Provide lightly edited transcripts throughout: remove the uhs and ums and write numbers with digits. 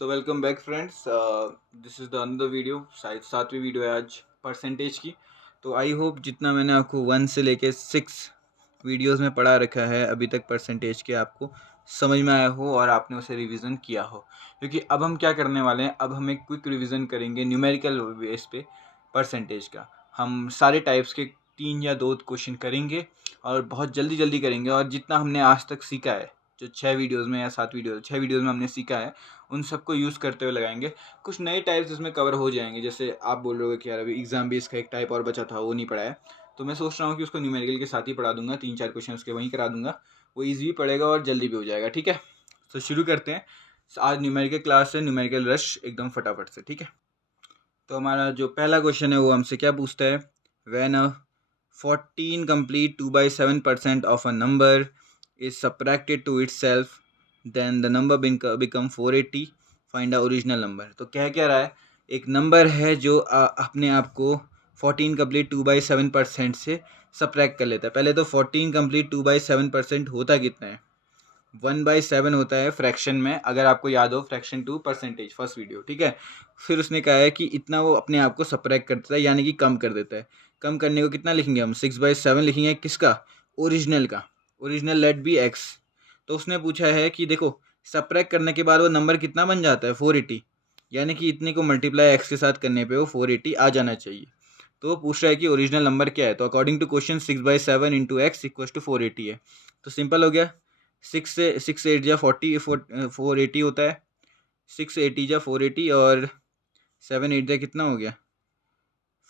तो welcome back friends. This is the another video. शायद सातवीं वीडियो है आज परसेंटेज की। तो आई होप जितना मैंने आपको 1 से लेके 6 वीडियोस में पढ़ा रखा है अभी तक परसेंटेज के, आपको समझ में आया हो और आपने उसे रिवीजन किया हो। क्योंकि अब हम क्या करने वाले हैं, अब हम एक क्विक रिवीजन करेंगे न्यूमेरिकल बेस पे परसेंटेज का। हम सारे टाइप्स के 3 या 2 क्वेश्चन करेंगे और बहुत जल्दी जल्दी करेंगे। और जितना हमने आज तक सीखा है, जो 6 वीडियोज़ में या 7 वीडियो 6 वीडियोज़ में हमने सीखा है, उन सबको यूज़ करते हुए लगाएंगे। कुछ नए टाइप्स इसमें कवर हो जाएंगे। जैसे आप बोल रहे हो कि यार अभी एग्जाम बेस का एक टाइप और बचा था, वो नहीं पढ़ा है, तो मैं सोच रहा हूँ कि उसको न्यूमेरिकल के साथ ही पढ़ा दूंगा। 3-4 क्वेश्चन उसके वहीं करा दूंगा, वो ईजी भी पड़ेगा और जल्दी भी हो जाएगा। ठीक है, तो शुरू करते हैं। आज न्यूमेरिकल क्लास है, न्यूमेरिकल रश एकदम फटाफट से। ठीक है, तो हमारा जो पहला क्वेश्चन है वो हमसे क्या पूछता है, when a 14 complete 2/7% of a number is subtracted to itself, then the number become 480. Find the original number. तो कह क्या रहा है, एक नंबर है जो अपने आप को 14 complete 2/7% से सब्ट्रैक्ट कर लेता है। पहले तो 14 complete 2/7% होता कितना है, 1/7 होता है फ्रैक्शन में, अगर आपको याद हो fraction to percentage first video. ठीक है, फिर उसने कहा है कि इतना वो अपने आप को सब्ट्रैक्ट करता है, यानी कि कम कर देता है। कम करने को कितना लिखेंगे हम, 6/7 लिखेंगे। किसका, ओरिजिनल का। Original let be x. तो उसने पूछा है कि देखो सब्ट्रैक्ट करने के बाद वो नंबर कितना बन जाता है, 480, यानी कि इतने को मल्टीप्लाई एक्स के साथ करने पे वो 480 आ जाना चाहिए। तो वो पूछ रहा है कि ओरिजिनल नंबर क्या है। तो according to question 6/7 into x equal to 480 है। तो सिंपल हो गया, 6 8 जा 40 480 होता है। 6 80 जा 480 और 7 8 जा कितना हो गया,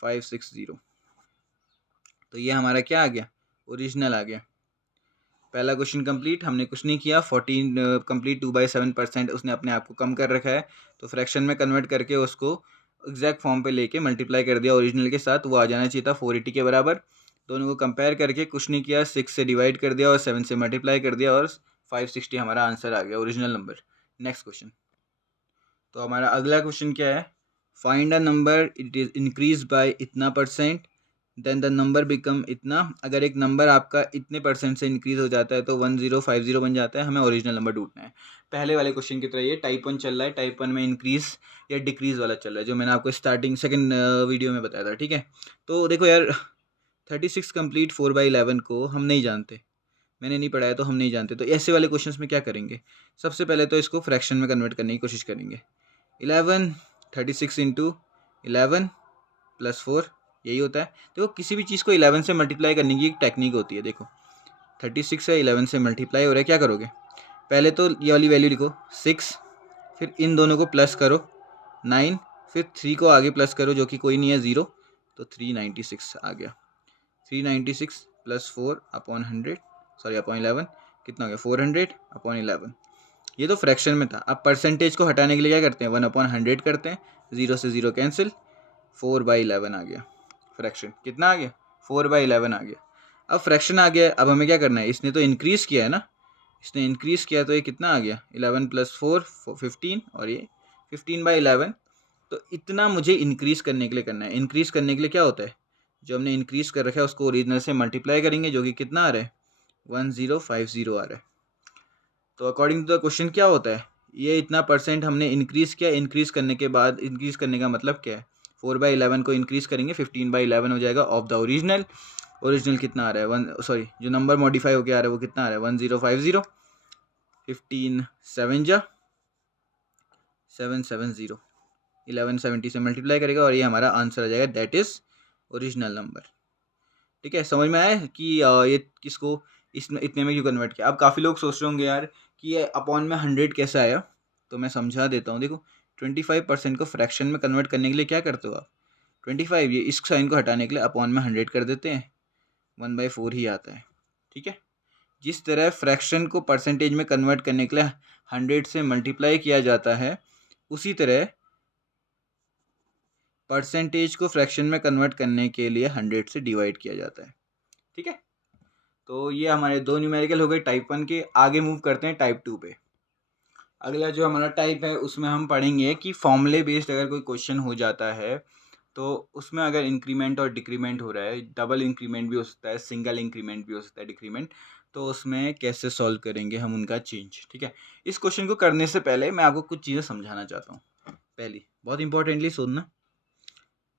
560। तो ये हमारा क्या आ गया, ओरिजिनल आ गया। पहला क्वेश्चन कंप्लीट, हमने कुछ नहीं किया। 14 कंप्लीट 2/7% उसने अपने आप को कम कर रखा है, तो फ्रैक्शन में कन्वर्ट करके उसको एग्जैक्ट फॉर्म पे लेके मल्टीप्लाई कर दिया ओरिजिनल के साथ। वो आ जाना चाहिए था 480 के बराबर। दोनों को कंपेयर करके कुछ नहीं किया, 6 से डिवाइड कर दिया और 7 से मल्टीप्लाई कर दिया और 560 हमारा आंसर आ गया, ओरिजिनल नंबर। Next question. तो हमारा अगला क्वेश्चन क्या है, find a number it is increase by इतना percent then the number become इतना। अगर एक नंबर आपका इतने परसेंट से इंक्रीज हो जाता है तो 1050 बन जाता है। हमें ओरिजिनल नंबर ढूंढना है। पहले वाले क्वेश्चन की तरह ये टाइप 1 चल रहा है। टाइप 1 में इंक्रीज या डिक्रीज वाला चल रहा है, जो मैंने आपको स्टार्टिंग सेकंड वीडियो में बताया था। ठीक है, तो देखो यार 36 कंप्लीट 4/11 को हम नहीं जानते, मैंने नहीं पढ़ा है तो हम नहीं जानते। तो ऐसे वाले क्वेश्चंस में क्या करेंगे, सबसे पहले तो इसको फ्रैक्शन में कन्वर्ट करने की कोशिश करेंगे। 11 36 इंटू 11 प्लस 4, यही होता है। देखो किसी भी चीज़ को 11 से मल्टीप्लाई करने की एक टेक्निक होती है। देखो 36 है, 11 से मल्टीप्लाई हो रहा है, क्या करोगे, पहले तो ये वाली वैल्यू लिखो 6, फिर इन दोनों को प्लस करो 9, फिर 3 को आगे प्लस करो जो कि कोई नहीं है 0, तो 396 आ गया। 396 प्लस 4 अपॉन 100, सॉरी अपॉन 11, कितना हो गया 400 अपॉन 11। ये तो फ्रैक्शन में था। अब परसेंटेज को हटाने के लिए क्या करते हैं, 1/100 करते हैं, 0 से 0 कैंसिल, 4/11 आ गया। फ्रैक्शन कितना आ गया, 4/11 आ गया। अब फ्रैक्शन आ गया, अब हमें क्या करना है, इसने तो इंक्रीज़ किया है ना, इसने इंक्रीज़ किया तो ये कितना आ गया, 11 + 4 15, और ये 15/11। तो इतना मुझे इंक्रीज़ करने के लिए करना है। इंक्रीज़ करने के लिए क्या होता है, जो हमने इंक्रीज़ कर रखा है उसको ओरिजिनल से मल्टीप्लाई करेंगे, जो कि कितना आ रहा है, 1050 आ रहा है। तो अकॉर्डिंग टू द क्वेश्चन क्या होता है, ये इतना परसेंट हमने इंक्रीज़ किया। इंक्रीज़ करने के बाद, इंक्रीज़ करने का मतलब क्या है, 4/11 को इंक्रीज़ करेंगे, 15/11 हो जाएगा ऑफ द ओरिजिनल। ओरिजिनल कितना आ रहा है, जो नंबर मॉडिफाई होकर आ रहा है वो कितना आ रहा है, 1050। 15 7 जा 770, 1170 से मल्टीप्लाई करेगा और ये हमारा आंसर आ जाएगा, दैट इज़ ओरिजिनल नंबर। ठीक है, समझ में आया कि ये किसको इसमें इतने में क्यों कन्वर्ट किया। अब काफ़ी लोग सोच रहे होंगे यार कि ये अपॉन में 100 कैसे आया, तो मैं समझा देता हूँ। देखो 25% को फ्रैक्शन में कन्वर्ट करने के लिए क्या करते हो आप, 25 ये इस साइन को हटाने के लिए अपॉन में 100 कर देते हैं, 1/4 ही आता है। ठीक है, जिस तरह फ्रैक्शन को परसेंटेज में कन्वर्ट करने के लिए 100 से मल्टीप्लाई किया जाता है, उसी तरह परसेंटेज को फ्रैक्शन में कन्वर्ट करने के लिए 100 से डिवाइड किया जाता है। ठीक है, तो ये हमारे 2 न्यूमेरिकल हो गए टाइप 1 के। आगे मूव करते हैं टाइप 2 पे। अगला जो हमारा टाइप है उसमें हम पढ़ेंगे कि फॉर्मूले बेस्ड अगर कोई क्वेश्चन हो जाता है, तो उसमें अगर इंक्रीमेंट और डिक्रीमेंट हो रहा है, डबल इंक्रीमेंट भी हो सकता है, सिंगल इंक्रीमेंट भी हो सकता है, डिक्रीमेंट, तो उसमें कैसे सॉल्व करेंगे हम उनका चेंज, ठीक है। इस क्वेश्चन को करने से पहले मैं आपको कुछ चीज़ें समझाना चाहता हूँ। पहली बहुत इंपॉर्टेंटली सुनना,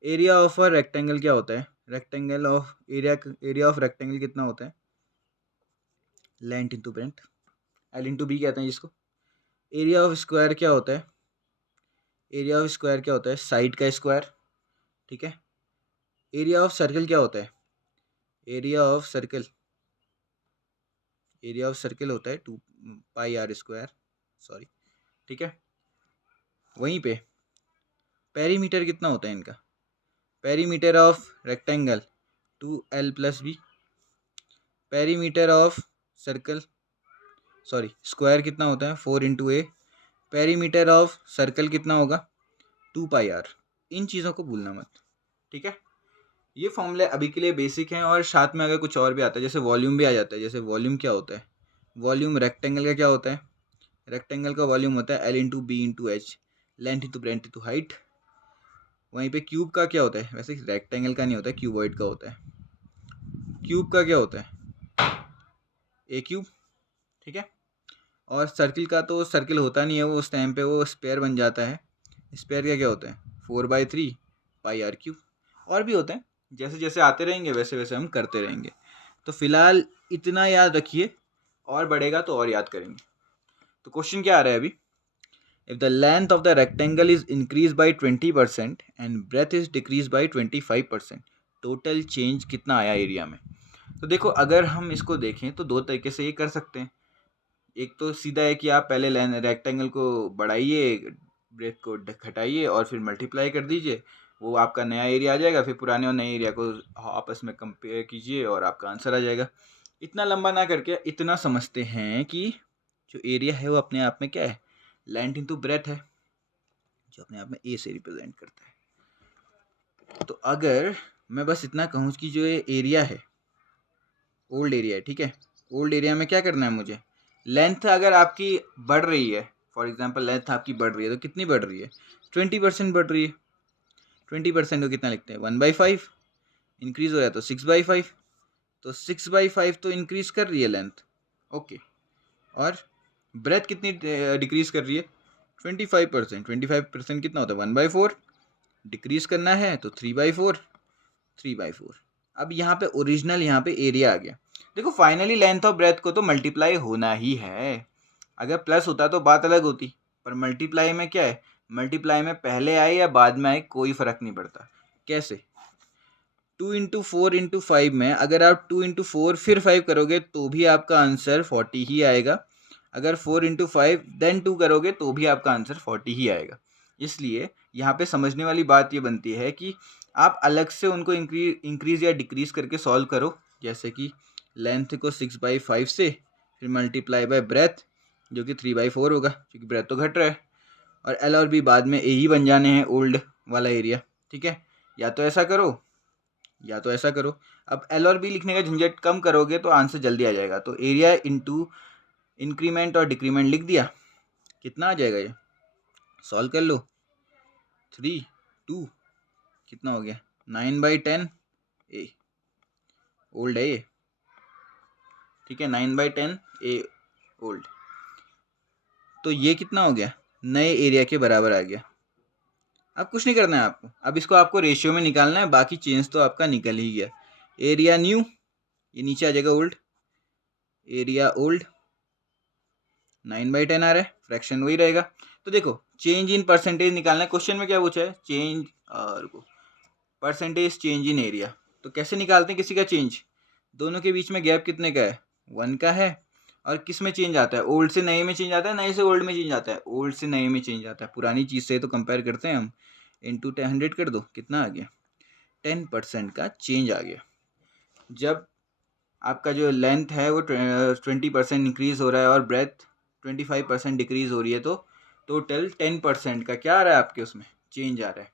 एरिया ऑफ अ रेक्टेंगल क्या होता है? Rectangle of area of rectangle कितना होता है? Length into breadth, l into b कहते हैं जिसको। एरिया ऑफ स्क्वायर क्या होता है? एरिया ऑफ स्क्वायर क्या होता है? साइड का स्क्वायर, ठीक है। एरिया ऑफ सर्कल क्या होता है? एरिया ऑफ सर्कल होता है 2 पाई आर स्क्वायर, सॉरी, ठीक है। वहीं पे पेरीमीटर कितना होता है इनका? Perimeter of rectangle 2l plus b, perimeter of circle sorry square कितना होता है? 4 into a, perimeter of circle कितना होगा? 2 पाई आर। इन चीज़ों को भूलना मत, ठीक है। ये फॉर्मूले अभी के लिए बेसिक हैं, और साथ में अगर कुछ और भी आता है जैसे वॉल्यूम भी आ जाता है। जैसे वॉल्यूम क्या होता है? वॉल्यूम रेक्टेंगल का क्या होता है? रेक्टेंगल का वॉल्यूम होता है l into b into h, length into breadth into height. वहीं पे क्यूब का क्या होता है? वैसे रेक्टेंगल का नहीं होता है, क्यूबॉइड का होता है। क्यूब का क्या होता है? ए क्यूब, ठीक है। और सर्किल का तो सर्किल होता नहीं है, वो उस टाइम पे वो स्पेयर बन जाता है। स्पेयर का क्या होता है? 4/3 पाई आर क्यूब। और भी होते हैं, जैसे जैसे आते रहेंगे वैसे वैसे हम करते रहेंगे। तो फिलहाल इतना याद रखिए, और बढ़ेगा तो और याद करेंगे। तो क्वेश्चन क्या आ रहा है अभी? If the length of the rectangle is increase by 20% and breadth is decrease by 25%, total change कितना आया एरिया में? तो देखो, अगर हम इसको देखें तो दो तरीके से ये कर सकते हैं। एक तो सीधा है कि आप पहले रेक्टेंगल को बढ़ाइए, ब्रेथ को घटाइए और फिर मल्टीप्लाई कर दीजिए, वो आपका नया एरिया आ जाएगा। फिर पुराने और नए एरिया को आपस में कंपेयर कीजिए और आपका आंसर आ जाएगा। इतना लंबा ना करके इतना समझते हैं कि जो एरिया है वो अपने आप में क्या है? लेंथ इंटू ब्रेथ है, जो अपने आप में ए से रिप्रेजेंट करता है। तो अगर मैं बस इतना कहूँ कि जो ये एरिया है ओल्ड एरिया है, ठीक है। ओल्ड एरिया में क्या करना है मुझे? लेंथ अगर आपकी बढ़ रही है, फॉर एग्जांपल लेंथ आपकी बढ़ रही है, तो कितनी बढ़ रही है? 20% बढ़ रही है। 20% को कितना लिखते हैं? 1/5। इंक्रीज हो रहा है तो 6/5, तो 6/5 तो इंक्रीज कर रही है लेंथ, ओके। और ब्रेथ कितनी डिक्रीज कर रही है? 25%। 25% कितना होता है? 1/4। डिक्रीज करना है तो 3/4, 3/4। अब यहाँ पे ओरिजिनल, यहाँ पे एरिया आ गया। देखो, फाइनली लेंथ और ब्रेथ को तो मल्टीप्लाई होना ही है। अगर प्लस होता तो बात अलग होती, पर मल्टीप्लाई में क्या है? मल्टीप्लाई में पहले आए या बाद में आए कोई फर्क नहीं पड़ता। कैसे? 2 इंटू 4 इंटू 5 में अगर आप 2 इंटू 4 फिर 5 करोगे तो भी आपका आंसर 40 ही आएगा। अगर 4 इंटू 5 देन 2 करोगे तो भी आपका आंसर 40 ही आएगा। इसलिए यहाँ पे समझने वाली बात ये बनती है कि आप अलग से उनको इंक्रीज या डिक्रीज करके सॉल्व करो। जैसे कि लेंथ को 6/5 से फिर मल्टीप्लाई बाय ब्रेथ, जो कि 3/4 होगा, क्योंकि ब्रेथ तो घट रहा है। और एल और बी बाद में ए ही बन जाने हैं, ओल्ड वाला एरिया, ठीक है। या तो ऐसा करो या तो ऐसा करो। अब एल और बी लिखने का झंझट कम करोगे तो आंसर जल्दी आ जाएगा। तो एरिया इंटू इंक्रीमेंट और डिक्रीमेंट लिख दिया, कितना आ जाएगा? ये सॉल्व कर लो। 3 2 कितना हो गया? 9/10 ए, ओल्ड है ये, ठीक है। 9/10 ए ओल्ड। तो ये कितना हो गया? नए एरिया के बराबर आ गया। अब कुछ नहीं करना है आपको, अब इसको आपको रेशियो में निकालना है, बाकी चेंज तो आपका निकल ही गया। एरिया न्यू, ये नीचे आ जाएगा ओल्ड, एरिया ओल्ड 9/10 आ रहा है, फ्रैक्शन वही रहेगा। तो देखो, चेंज इन परसेंटेज निकालना है। क्वेश्चन में क्या पूछा है? चेंज और परसेंटेज चेंज इन एरिया। तो कैसे निकालते हैं किसी का चेंज? दोनों के बीच में गैप कितने का है? 1 का है। और किस में चेंज आता है? ओल्ड से नए में चेंज आता है, नए से ओल्ड में चेंज आता है, ओल्ड से नए में चेंज आता है। पुरानी चीज़ से तो कंपेयर करते हैं हम। इंटू 100 कर दो, कितना आ गया? 10% का चेंज आ गया। जब आपका जो लेंथ है वो 20% इंक्रीज हो रहा है और ब्रेथ 25% डिक्रीज हो रही है, तो टोटल 10% का क्या आ रहा है आपके उसमें? चेंज आ रहा है।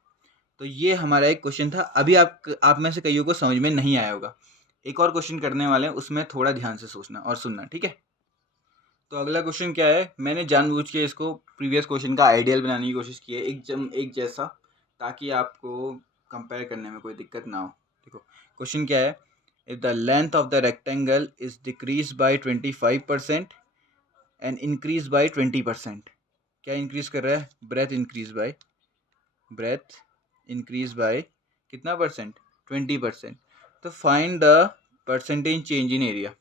तो ये हमारा एक क्वेश्चन था। अभी आप में से कईयों को समझ में नहीं आया होगा। एक और क्वेश्चन करने वाले हैं, उसमें थोड़ा ध्यान से सोचना और सुनना, ठीक है। तो अगला क्वेश्चन क्या है? मैंने जानबूझ के इसको प्रीवियस क्वेश्चन का आइडियल बनाने की कोशिश की है, एक जैसा, ताकि आपको कंपेयर करने में कोई दिक्कत ना हो। देखो क्वेश्चन क्या है? If the length of the rectangle is decrease bye 25% and increase by 20%। क्या इंक्रीज कर रहा है? ब्रेथ इंक्रीज बाय कितना परसेंट? 20%। तो find the percentage change in area.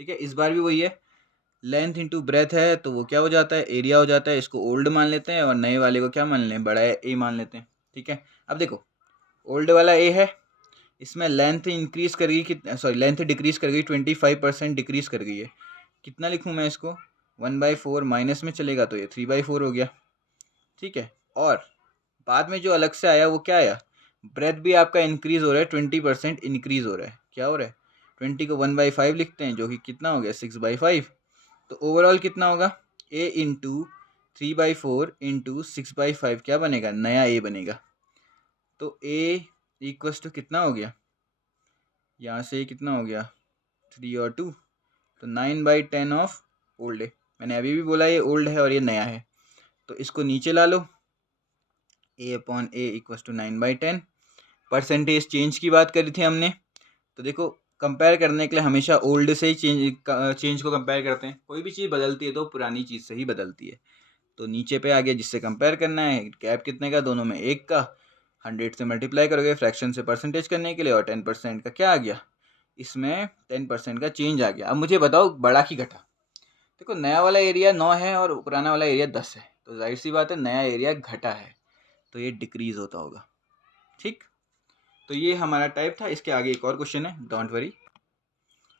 ठीक है, इस बार भी वही है, लेंथ इंटू ब्रेथ है तो वो क्या हो जाता है? एरिया हो जाता है। इसको ओल्ड मान लेते हैं और नए वाले को क्या मान लें? बड़ा ए मान लेते हैं। ठीक है, अब देखो ओल्ड वाला ए है, इसमें लेंथ इंक्रीज कर गई, कितना सॉरी लेंथ डिक्रीज कर गई, 25% डिक्रीज कर गई है। कितना लिखूँ मैं इसको? 1/4 माइनस में चलेगा तो ये 3/4 हो गया। ठीक है, और बाद में जो अलग से आया वो क्या आया? ब्रेथ भी आपका इंक्रीज हो रहा है, 20% इंक्रीज हो रहा है। क्या हो रहा है? 20 को 1/5 लिखते हैं जो कि कितना हो गया? 6/5। तो ओवरऑल कितना होगा? ए इंटू 3/4 इंटू 6/5 क्या बनेगा? नया ए बनेगा। तो ए इक्वस टू कितना हो गया? यहाँ से कितना हो गया? 3 और 2 तो 9/10 ऑफ ओल्ड है। मैंने अभी भी बोला ये ओल्ड है और ये नया है, तो इसको नीचे ला लो। A upon a equals to 9/10। Percentage change की बात करी थी हमने, तो देखो कंपेयर करने के लिए हमेशा ओल्ड से ही चेंज को कंपेयर करते हैं। कोई भी चीज़ बदलती है तो पुरानी चीज़ से ही बदलती है। तो नीचे पे आ गया जिससे कंपेयर करना है, गैप कितने का? दोनों में 1 का। 100 से मल्टीप्लाई करोगे फ्रैक्शन से परसेंटेज करने के लिए, और 10% का क्या आ गया? इसमें 10% का चेंज आ गया। अब मुझे बताओ बड़ा की घटा? देखो नया वाला एरिया 9 है और पुराना वाला एरिया 10 है, तो जाहिर सी बात है नया एरिया घटा है, तो ये डिक्रीज होता होगा। ठीक, तो ये हमारा टाइप था। इसके आगे एक और क्वेश्चन है, डोंट वरी।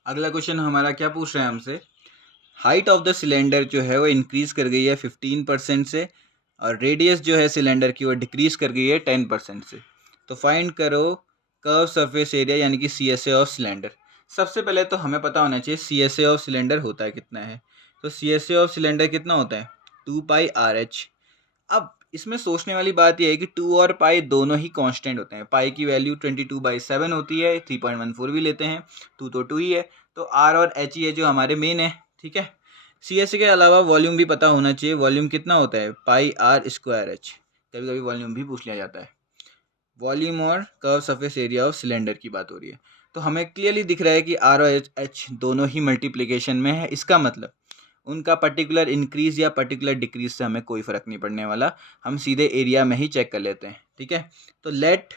अगला क्वेश्चन हमारा क्या पूछ रहा है हमसे? हाइट ऑफ द सिलेंडर जो है वो इंक्रीज कर गई है 15% से, और रेडियस जो है सिलेंडर की वो डिक्रीज कर गई है 10% से। तो फाइंड करो कर्व सरफेस एरिया यानी कि CSA ऑफ सिलेंडर। सबसे पहले तो हमें पता होना चाहिए CSA ऑफ सिलेंडर होता है कितना है। तो CSA ऑफ सिलेंडर कितना होता है? 2πRH। अब इसमें सोचने वाली बात यह है कि 2 और पाई दोनों ही कांस्टेंट होते हैं। पाई की वैल्यू 22/7 होती है, 3.14 भी लेते हैं, 2 तो 2 ही है। तो आर और एच ही है जो हमारे मेन है। ठीक है, CSA के अलावा वॉल्यूम भी पता होना चाहिए। वॉल्यूम कितना होता है? πr²h। कभी कभी वॉल्यूम भी पूछ लिया जाता है। वॉल्यूम और curve surface area of cylinder की बात हो रही है। तो हमें क्लियरली दिख रहा है कि आर और एच दोनों ही मल्टीप्लिकेशन में है। इसका मतलब उनका पर्टिकुलर इंक्रीज या पर्टिकुलर डिक्रीज से हमें कोई फ़र्क नहीं पड़ने वाला, हम सीधे एरिया में ही चेक कर लेते हैं। ठीक है, तो लेट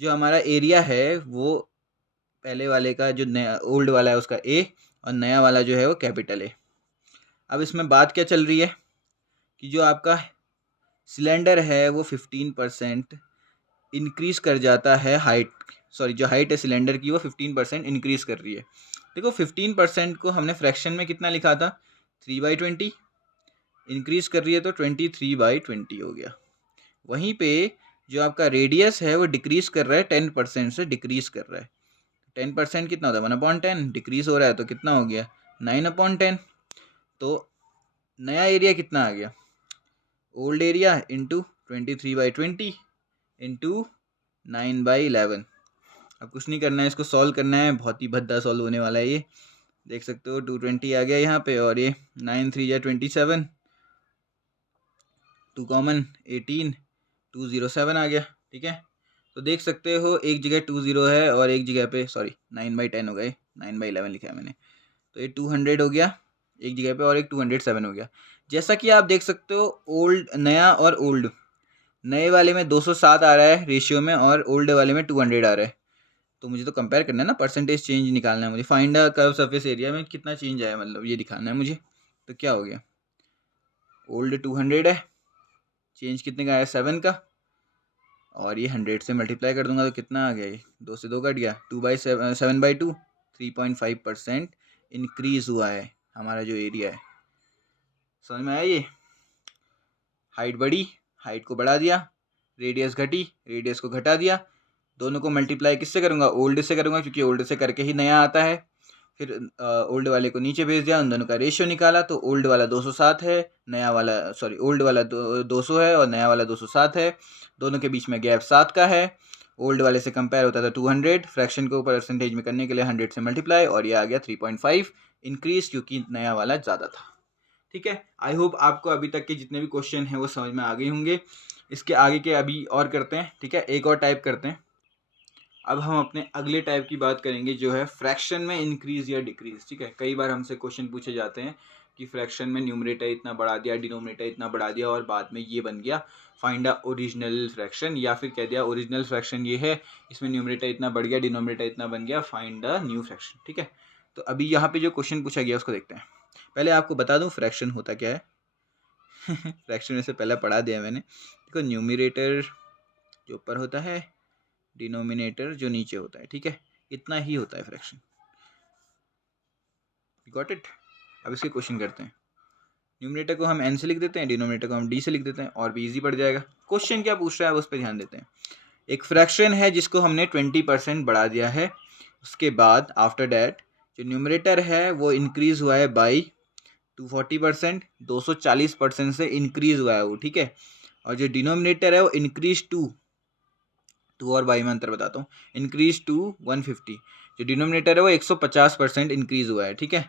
जो हमारा एरिया है वो पहले वाले का जो नया ओल्ड वाला है उसका ए, और नया वाला जो है वो कैपिटल ए। अब इसमें बात क्या चल रही है कि जो आपका सिलेंडर है वो 15% इंक्रीज कर जाता है हाइट, सॉरी जो हाइट है सिलेंडर की वो 15% इंक्रीज कर रही है। देखो 15% को हमने फ्रैक्शन में कितना लिखा था? 3/20। इंक्रीज कर रही है तो 23/20 हो गया। वहीं पे जो आपका रेडियस है वो डिक्रीज कर रहा है, 10% से डिक्रीज कर रहा है। 10% कितना होता है? 1/10। डिक्रीज हो रहा है तो कितना हो गया? 9/10। तो नया एरिया कितना आ गया? Old area into 23/20 into 9/11। अब कुछ नहीं करना है, इसको सॉल्व करना है। बहुत ही भद्दा सॉल्व होने वाला है ये, देख सकते हो 220 आ गया यहाँ पे, और ये 9 3 या 27, 2 कॉमन 18, 207 आ गया। ठीक है, तो देख सकते हो एक जगह 20 है और एक जगह पे सॉरी 9/10 हो गए, 9/11 लिखा है मैंने, तो ये 200 हो गया एक जगह पे और एक 207 हो गया। जैसा कि आप देख सकते हो ओल्ड नया और ओल्ड, नए वाले में 207 आ रहा है रेशियो में और ओल्ड वाले में 200 आ रहा है। तो मुझे तो कंपेयर करना है ना, परसेंटेज चेंज निकालना है मुझे। Find the curve surface area में कितना चेंज आया, मतलब ये दिखाना है मुझे। तो क्या हो गया? ओल्ड 200 है, चेंज कितने का आया? 7 का, और ये 100 से मल्टीप्लाई कर दूंगा तो कितना आ गया? ये 2 से 2 कट गया, 7/2, 3.5% इंक्रीज हुआ है हमारा जो एरिया है। समझ में आया? ये हाइट बढ़ी, हाइट को बढ़ा दिया, रेडियस घटी, रेडियस को घटा दिया। दोनों को मल्टीप्लाई किससे करूँगा? ओल्ड से करूँगा, क्योंकि ओल्ड से करके ही नया आता है। फिर ओल्ड वाले को नीचे भेज दिया, उन दोनों का रेशियो निकाला, तो ओल्ड वाला 207 है, नया वाला सॉरी ओल्ड वाला 200 है और नया वाला 207 है। दोनों के बीच में गैप 7 का है। ओल्ड वाले से कंपेयर होता था 200, फ्रैक्शन को परसेंटेज में करने के लिए 100 से मल्टीप्लाई, और ये आ गया 3.5 इंक्रीज, क्योंकि नया वाला ज़्यादा था। ठीक है, आई होप आपको अभी तक के जितने भी क्वेश्चन हैं वो समझ में आ गए होंगे। इसके आगे के अभी और करते हैं। ठीक है, एक और टाइप करते हैं। अब हम अपने अगले टाइप की बात करेंगे जो है फ्रैक्शन में इंक्रीज या डिक्रीज। ठीक है, कई बार हमसे क्वेश्चन पूछे जाते हैं कि फ्रैक्शन में न्यूमरेटर इतना बढ़ा दिया, डिनोमिनेटर इतना बढ़ा दिया और बाद में ये बन गया, फाइंड द ओरिजिनल फ्रैक्शन। या फिर कह दिया ओरिजिनल फ्रैक्शन ये है, इसमें न्यूमरेटर इतना बढ़ गया, डिनोमिनेटर इतना बन गया, फाइंड द न्यू फ्रैक्शन। ठीक है, तो अभी यहाँ पे जो क्वेश्चन पूछा गया उसको देखते हैं। पहले आपको बता दूँ फ्रैक्शन होता क्या है। फ्रैक्शन में से पहले पढ़ा दिया मैंने। देखो, न्यूमरेटर जो ऊपर होता है, डिनोमिनेटर जो नीचे होता है। ठीक है, इतना ही होता है फ्रैक्शन। Got it. अब इसके क्वेश्चन करते हैं। न्यूमरेटर को हम n से लिख देते हैं, डिनोमिनेटर को हम d से लिख देते हैं, और भी इजी पड़ जाएगा। क्वेश्चन क्या पूछ रहा है उस पर ध्यान देते हैं। एक फ्रैक्शन है जिसको हमने 20% बढ़ा दिया है, उसके बाद आफ्टर डैट जो न्यूमरेटर है वो इंक्रीज हुआ है बाई 240%, 240% से इंक्रीज हुआ है वो। ठीक है, और जो डिनोमिनेटर है वो इंक्रीज टू और बाई में अंतर बताता हूँ, इंक्रीज टू 150। जो डिनोमिनेटर है वो 150% इंक्रीज हुआ है। ठीक है,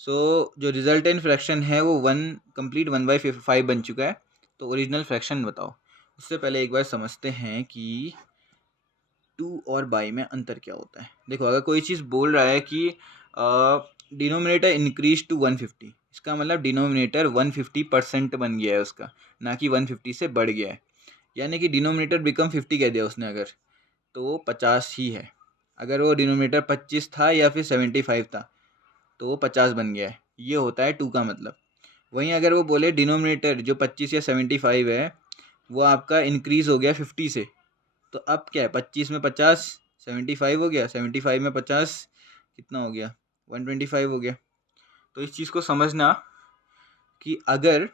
सो जो रिजल्टेंट फ्रैक्शन है वो 1/5 बन चुका है। तो ओरिजिनल फ्रैक्शन बताओ। उससे पहले एक बार समझते हैं कि 2 और बाई में अंतर क्या होता है। देखो, अगर कोई चीज़ बोल रहा है कि डिनोमिनेटर इंक्रीज टू 150, इसका मतलब डिनोमिनेटर 150% बन गया है उसका, ना कि 150 से बढ़ गया है। यानी कि डिनोमिनेटर बिकम 50 कह दिया उसने अगर, तो वो 50 ही है। अगर वो डिनोमिनेटर 25 था या फिर 75 था तो वो 50 बन गया है। ये होता है 2 का मतलब। वहीं अगर वो बोले डिनोमिनेटर जो 25 या 75 है वो आपका इंक्रीज़ हो गया 50 से, तो अब क्या है, 25 में 50 75 हो गया, 75 में 50 कितना हो गया, 125 हो गया। तो इस चीज़ को समझना कि अगर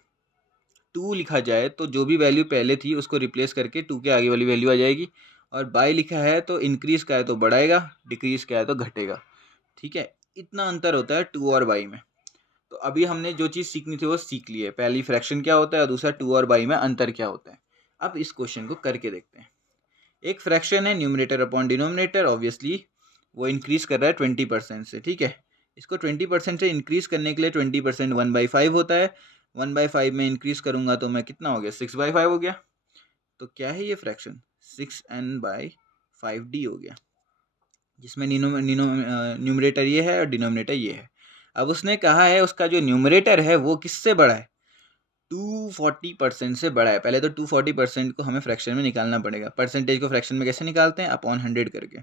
2 लिखा जाए तो जो भी वैल्यू पहले थी उसको रिप्लेस करके 2 के आगे वाली वैल्यू आ जाएगी, और बाई लिखा है तो इंक्रीज़ का है तो बढ़ाएगा, डिक्रीज़ का है तो घटेगा। ठीक है, इतना अंतर होता है 2 और बाई में। तो अभी हमने जो चीज़ सीखनी थी वो सीख ली है। पहली फ्रैक्शन क्या होता है और दूसरा 2 और बाई में अंतर क्या होता है। अब इस क्वेश्चन को करके देखते हैं। एक फ्रैक्शन है न्यूमरेटर अपॉन डिनोमिनेटर, ऑब्वियसली वो इंक्रीज कर रहा है 20% से। ठीक है, इसको 20% से इंक्रीज करने के लिए 20% 1/5 होता है। 1/5 में इंक्रीज करूंगा तो मैं कितना हो गया, 6/5 हो गया। तो क्या है ये फ्रैक्शन, 6n/5d हो गया, जिसमें न्यूमरेटर ये है और डिनोमिनेटर ये है। अब उसने कहा है उसका जो न्यूमरेटर है वो किससे बड़ा है, 240% से बड़ा है। पहले तो 240% को हमें फ्रैक्शन में निकालना पड़ेगा। परसेंटेज को फ्रैक्शन में कैसे निकालते हैं, अपॉन 100 करके।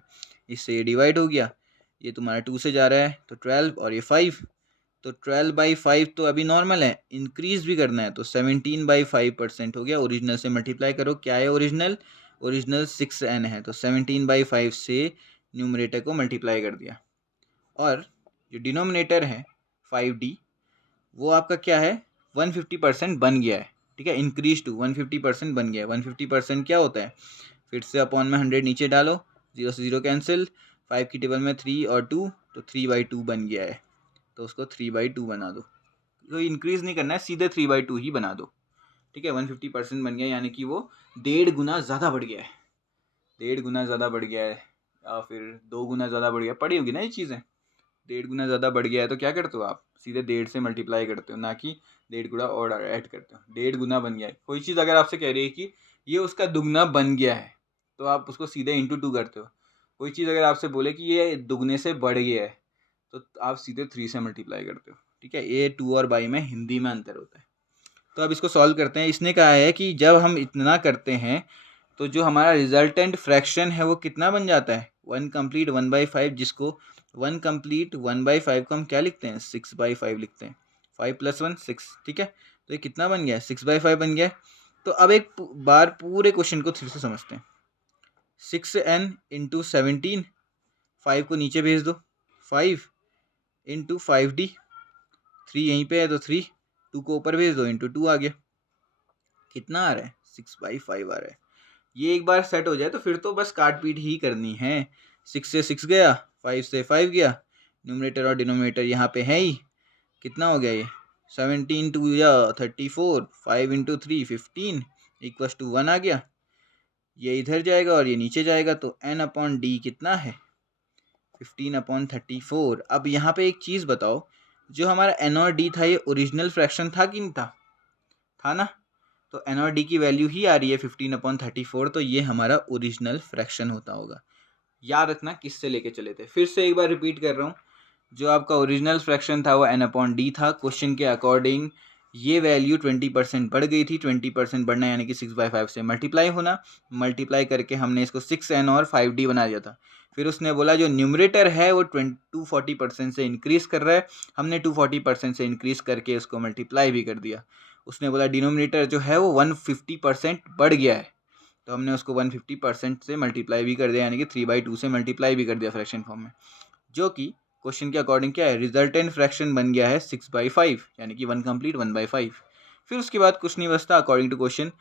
इससे ये डिवाइड हो गया, ये तुम्हारा 2 से जा रहा है तो 12 और ये 5, तो 12/5 तो अभी नॉर्मल है, इंक्रीज भी करना है तो 17/5% हो गया। ओरिजिनल से मल्टीप्लाई करो, क्या है ओरिजिनल, ओरिजिनल 6n है, तो 17/5 से न्यूमरेटर को मल्टीप्लाई कर दिया, और जो डिनोमिनेटर है 5d वो आपका क्या है, 150% बन गया है। ठीक है, इंक्रीज टू 150% बन गया है। 150% क्या होता है, फिर से अपॉन में 100 नीचे डालो, 0 से 0 कैंसिल, 5 की टेबल में 3 और 2 तो 3/2 बन गया है, तो उसको 3/2 बना दो। तो इंक्रीज नहीं करना है, सीधे 3/2 ही बना दो। ठीक है, 150% बन गया, यानी कि वो 1.5 गुना ज़्यादा बढ़ गया है। 1.5 गुना ज़्यादा बढ़ गया है, या फिर 2 गुना ज़्यादा बढ़ गया, पड़ी होगी ना ये चीज़ें। 1.5 गुना ज़्यादा बढ़ गया है तो क्या करते हो आप, सीधे 1.5 से मल्टीप्लाई करते हो, ना कि 1.5 गुना और ऐड करते हो। 1.5 गुना बन गया है। कोई चीज़ अगर आपसे कह रही है कि ये उसका दुगना बन गया है तो आप उसको सीधे इंटू 2 करते हो। कोई चीज़ अगर आपसे बोले कि ये दुगने से बढ़ गया है तो आप सीधे 3 से मल्टीप्लाई करते हो। ठीक है, ये 2 और बाई में हिंदी में अंतर होता है। तो अब इसको सॉल्व करते हैं। इसने कहा है कि जब हम इतना करते हैं तो जो हमारा रिजल्टेंट फ्रैक्शन है वो कितना बन जाता है, 1 कंप्लीट 1/5, जिसको 1 कंप्लीट 1/5 को हम क्या लिखते हैं, 6/5 लिखते हैं। 5 + 1 6। ठीक है, तो ये कितना बन गया है, 6/5 बन गया है। तो अब एक बार पूरे क्वेश्चन को फिर से समझते हैं। 6n इंटू 17, 5 को नीचे भेज दो, 5 इंटू 5d, 3 यहीं पे है तो 3, 2 को ऊपर भेज दो, इंटू 2 आ गया। कितना आ रहा है, 6/5 आ रहा है। ये एक बार सेट हो जाए तो फिर तो बस काट पीट ही करनी है। 6 से 6 गया, 5 से 5 गया, न्यूमरेटर और डिनोमिनेटर यहाँ पे है ही। कितना हो गया ये, 17 2 या 34, 5 इंटू 3 15 इक्वस टू 1 आ गया। ये इधर जाएगा और ये नीचे जाएगा, तो n/d कितना है, 15/34। अब यहाँ पे एक चीज़ बताओ, जो हमारा n और d था ये ओरिजिनल फ्रैक्शन था कि नहीं था ना। तो n और d की वैल्यू ही आ रही है 15/34, तो ये हमारा ओरिजिनल फ्रैक्शन होता होगा। याद रखना किससे लेके चले थे। फिर से एक बार रिपीट कर रहा हूँ, जो आपका ओरिजिनल फ्रैक्शन था वो n/d था। क्वेश्चन के अकॉर्डिंग ये वैल्यू 20% बढ़ गई थी। 20% बढ़ना यानी कि 6/5 से मल्टीप्लाई होना, मल्टीप्लाई करके हमने इसको 6n और 5d बना दिया था। फिर उसने बोला जो न्यूमरेटर है वो 240% से इंक्रीज़ कर रहा है, हमने 240% से इंक्रीज़ करके उसको मल्टीप्लाई भी कर दिया। उसने बोला डिनोमिनेटर जो है वो 150% बढ़ गया है, तो हमने उसको 150% से मल्टीप्लाई भी कर दिया, यानी कि 3/2 से मल्टीप्लाई भी कर दिया फ्रैक्शन फॉर्म में, जो कि क्वेश्चन के अकॉर्डिंग क्या है, रिजल्टेंट फ्रैक्शन बन गया है 6/5, यानी कि 1 कंप्लीट 1/5। फिर उसके बाद कुछ नहीं बचता अकॉर्डिंग टू क्वेश्चन,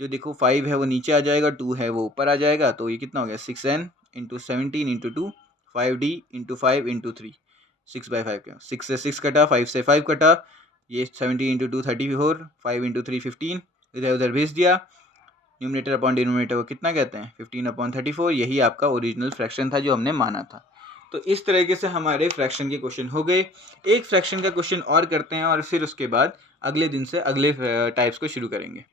जो देखो 5 है वो नीचे आ जाएगा, 2 है वो ऊपर आ जाएगा, तो ये कितना हो गया 6n into 17 into 2 5d into 5 into 3 6/5 का 6 से 6 कटा, 5 से 5 कटा, ये 17 इंटू 2 34, 5 इंटू 3 15, इधर उधर भेज दिया। न्यूमरेटर अपॉन डिनोमिनेटर को कितना कहते हैं 15/34, यही आपका ओरिजिनल फ्रैक्शन था जो हमने माना था। तो इस तरीके से हमारे फ्रैक्शन के क्वेश्चन हो गए। एक फ्रैक्शन का क्वेश्चन और करते हैं और फिर उसके बाद अगले दिन से अगले टाइप्स को शुरू करेंगे।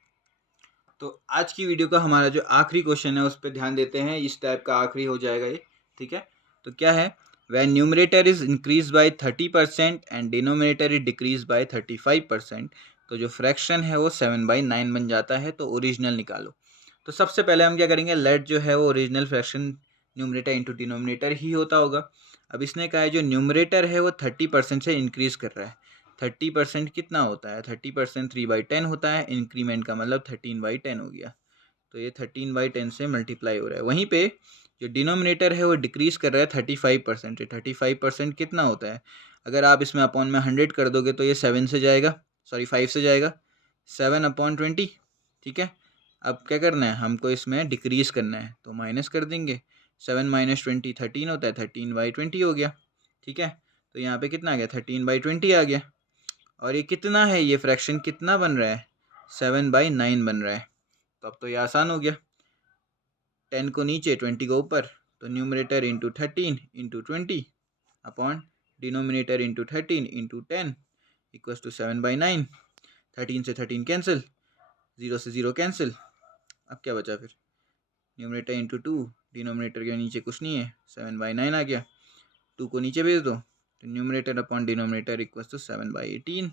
तो आज की वीडियो का हमारा जो आखिरी क्वेश्चन है उस पर ध्यान देते हैं, इस टाइप का आखिरी हो जाएगा ये, ठीक है। तो क्या है, when numerator is increase by 30% and denominator is decrease by 35%, तो जो फ्रैक्शन है वो 7/9 बन जाता है। तो ओरिजिनल निकालो। तो सबसे पहले हम क्या करेंगे, लेट जो है वो original fraction numerator into denominator ही होता होगा। अब इसने कहा है जो न्यूमरेटर है वो 30% से इंक्रीज कर रहा है। 30% कितना होता है, 30% 3/10 होता है, इंक्रीमेंट का मतलब 13/10 हो गया, तो ये 13/10 से मल्टीप्लाई हो रहा है। वहीं पे जो डिनोमिनेटर है वो डिक्रीज कर रहा है 35% से। 35% कितना होता है, अगर आप इसमें अपॉन में 100 कर दोगे तो ये 7 से जाएगा, सॉरी 5 से जाएगा, 7/20, ठीक है। अब क्या करना है, हमको इसमें डिक्रीज करना है, तो माइनस कर देंगे, 7 - 20 13 होता है, 13/20 हो गया, ठीक है। तो यहाँ पे कितना आ गया 13/20 आ गया। और ये कितना है, ये फ्रैक्शन कितना बन रहा है 7/9 बन रहा है। तो अब तो ये आसान हो गया, 10 को नीचे 20 को ऊपर, तो numerator into 13 into 20 upon denominator into 13 into 10 equals to 7/9। 13 से 13 कैंसिल, 0 से 0 कैंसिल, अब क्या बचा फिर, न्यूमरेटर इंटू 2, डिनोमिनेटर के नीचे कुछ नहीं है, 7/9 आ गया, 2 को नीचे भेज दो, तो numerator upon denominator equals to 7/18।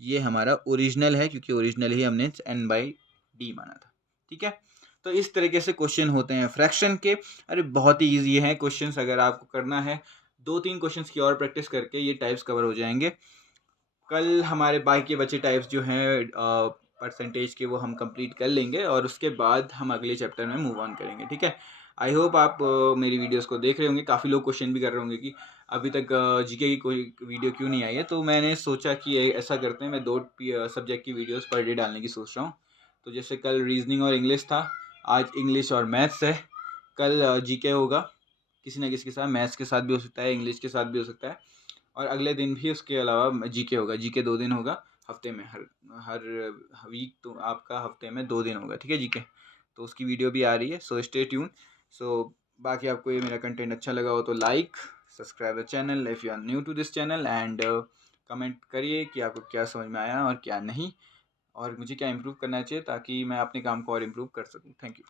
ये हमारा ओरिजिनल है, क्योंकि ओरिजिनल ही हमने n/d माना था, ठीक है। तो इस तरीके से क्वेश्चन होते हैं फ्रैक्शन के। अरे बहुत ही ईजी है क्वेश्चंस, अगर आपको करना है 2-3 क्वेश्चंस की और प्रैक्टिस करके ये टाइप्स कवर हो जाएंगे। कल हमारे बाकी के बचे टाइप्स जो हैं परसेंटेज के, वो हम कंप्लीट कर लेंगे और उसके बाद हम अगले चैप्टर में मूव ऑन करेंगे, ठीक है। आई होप आप मेरी वीडियोस को देख रहे होंगे। काफ़ी लोग क्वेश्चन भी कर रहे होंगे कि अभी तक जीके की कोई वीडियो क्यों नहीं आई है, तो मैंने सोचा कि ऐसा करते हैं, मैं 2 सब्जेक्ट की वीडियोस पर डे डालने की सोच रहा हूँ। तो जैसे कल रीजनिंग और इंग्लिश था, आज इंग्लिश और मैथ्स है, कल जीके होगा, किसी ना किसी के साथ, मैथ्स के साथ भी हो सकता है, इंग्लिश के साथ भी हो सकता है, और अगले दिन भी उसके अलावा जीके होगा। जीके 2 दिन होगा हफ्ते में, हर हर वीक, तो आपका हफ्ते में 2 दिन होगा, ठीक है जीके। तो उसकी वीडियो भी आ रही है, सो स्टे ट्यून। सो बाकी आपको ये मेरा कंटेंट अच्छा लगा हो तो like, subscribe the channel if you are new to this channel, and comment करिए कि आपको क्या समझ में आया और क्या नहीं, और मुझे क्या इम्प्रूव करना चाहिए ताकि मैं अपने काम को और इम्प्रूव कर सकूँ। Thank you.